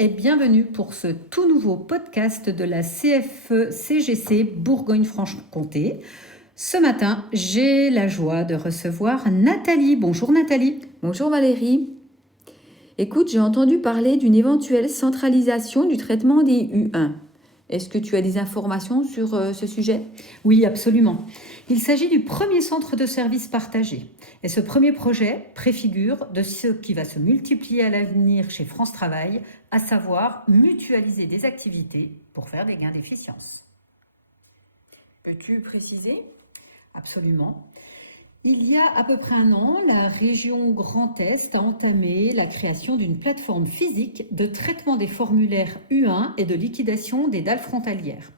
et bienvenue pour ce tout nouveau podcast de la CFE-CGC Bourgogne-Franche-Comté. Ce matin, j'ai la joie de recevoir Nathalie. Bonjour Nathalie. Bonjour Valérie. Écoute, j'ai entendu parler d'une éventuelle centralisation du traitement des U1. Est-ce que tu as des informations sur ce sujet? Oui, absolument. Il s'agit du premier centre de services partagé. Et ce premier projet préfigure de ce qui va se multiplier à l'avenir chez France Travail, à savoir mutualiser des activités pour faire des gains d'efficience. Peux-tu préciser? Absolument. Il y a à peu près un an, la région Grand Est a entamé la création d'une plateforme physique de traitement des formulaires U1 et de liquidation des dalles frontalières.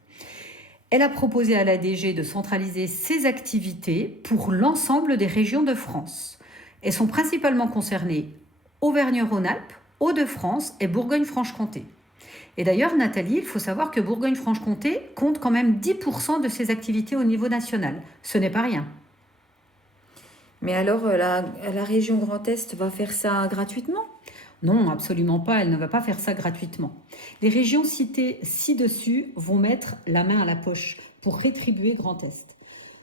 Elle a proposé à l'ADG de centraliser ses activités pour l'ensemble des régions de France. Elles sont principalement concernées Auvergne-Rhône-Alpes, Hauts-de-France et Bourgogne-Franche-Comté. Et d'ailleurs, Nathalie, il faut savoir que Bourgogne-Franche-Comté compte quand même 10% de ses activités au niveau national. Ce n'est pas rien. Mais alors, la région Grand Est va faire ça gratuitement? Non, absolument pas, elle ne va pas faire ça gratuitement. Les régions citées ci-dessus vont mettre la main à la poche pour rétribuer Grand Est.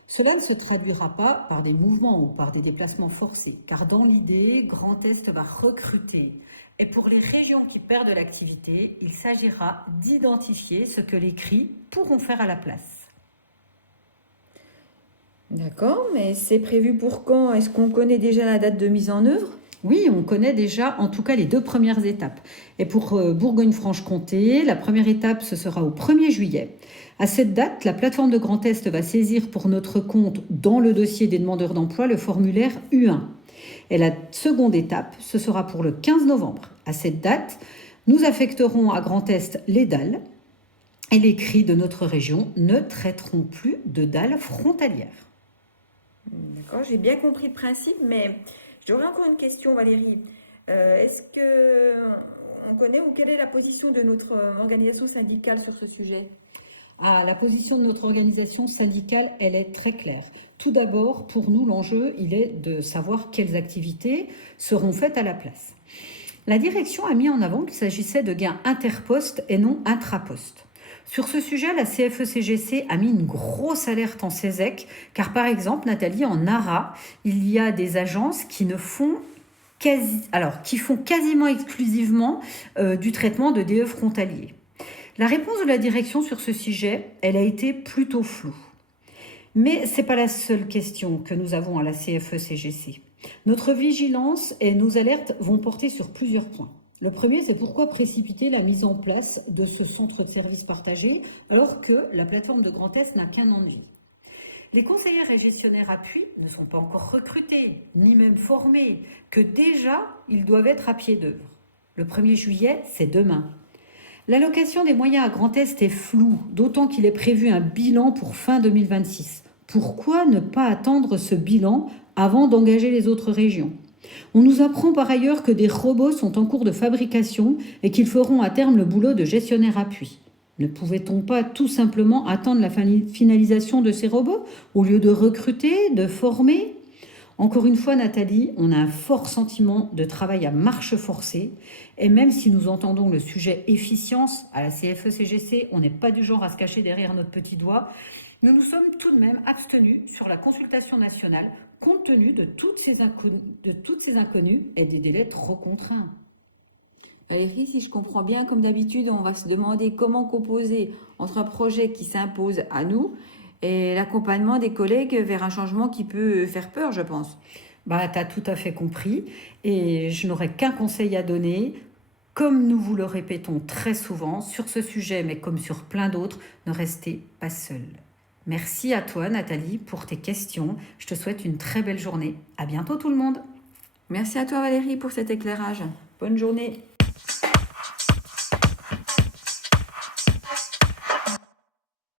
Cela ne se traduira pas par des mouvements ou par des déplacements forcés, car dans l'idée, Grand Est va recruter. Et pour les régions qui perdent l'activité, il s'agira d'identifier ce que les CRI pourront faire à la place. D'accord, mais c'est prévu pour quand? Est-ce qu'on connaît déjà la date de mise en œuvre? Oui, on connaît déjà en tout cas les 2 premières étapes. Et pour Bourgogne-Franche-Comté, la première étape, ce sera au 1er juillet. À cette date, la plateforme de Grand Est va saisir pour notre compte, dans le dossier des demandeurs d'emploi, le formulaire U1. Et la seconde étape, ce sera pour le 15 novembre. À cette date, nous affecterons à Grand Est les dalles et les CRI de notre région ne traiteront plus de dalles frontalières. D'accord, j'ai bien compris le principe, mais j'aurais encore une question, Valérie. Est-ce qu'on connaît ou quelle est la position de notre organisation syndicale sur ce sujet? La position de notre organisation syndicale, elle est très claire. Tout d'abord, pour nous, l'enjeu, il est de savoir quelles activités seront faites à la place. La direction a mis en avant qu'il s'agissait de gains interpostes et non intrapostes. Sur ce sujet, la CFE-CGC a mis une grosse alerte en CESEC, car par exemple, Nathalie, en ARA, il y a des agences qui font quasiment exclusivement du traitement de DE frontaliers. La réponse de la direction sur ce sujet, elle a été plutôt floue. Mais ce n'est pas la seule question que nous avons à la CFE-CGC. Notre vigilance et nos alertes vont porter sur plusieurs points. Le premier, c'est pourquoi précipiter la mise en place de ce centre de services partagé alors que la plateforme de Grand Est n'a qu'un an de vie. Les conseillères et gestionnaires appui ne sont pas encore recrutés, ni même formés, que déjà, ils doivent être à pied d'œuvre. Le 1er juillet, c'est demain. L'allocation des moyens à Grand Est est floue, d'autant qu'il est prévu un bilan pour fin 2026. Pourquoi ne pas attendre ce bilan avant d'engager les autres régions ? On nous apprend par ailleurs que des robots sont en cours de fabrication et qu'ils feront à terme le boulot de gestionnaire appui. Ne pouvait-on pas tout simplement attendre la finalisation de ces robots au lieu de recruter, de former ? Encore une fois, Nathalie, on a un fort sentiment de travail à marche forcée. Et même si nous entendons le sujet efficience à la CFE-CGC, on n'est pas du genre à se cacher derrière notre petit doigt. Nous nous sommes tout de même abstenus sur la consultation nationale compte tenu de toutes ces inconnues et des délais trop contraints. Valérie, si je comprends bien, comme d'habitude, on va se demander comment composer entre un projet qui s'impose à nous et l'accompagnement des collègues vers un changement qui peut faire peur, je pense. Tu as tout à fait compris et je n'aurais qu'un conseil à donner. Comme nous vous le répétons très souvent, sur ce sujet, mais comme sur plein d'autres, ne restez pas seul. Merci à toi, Nathalie, pour tes questions. Je te souhaite une très belle journée. À bientôt tout le monde. Merci à toi, Valérie, pour cet éclairage. Bonne journée.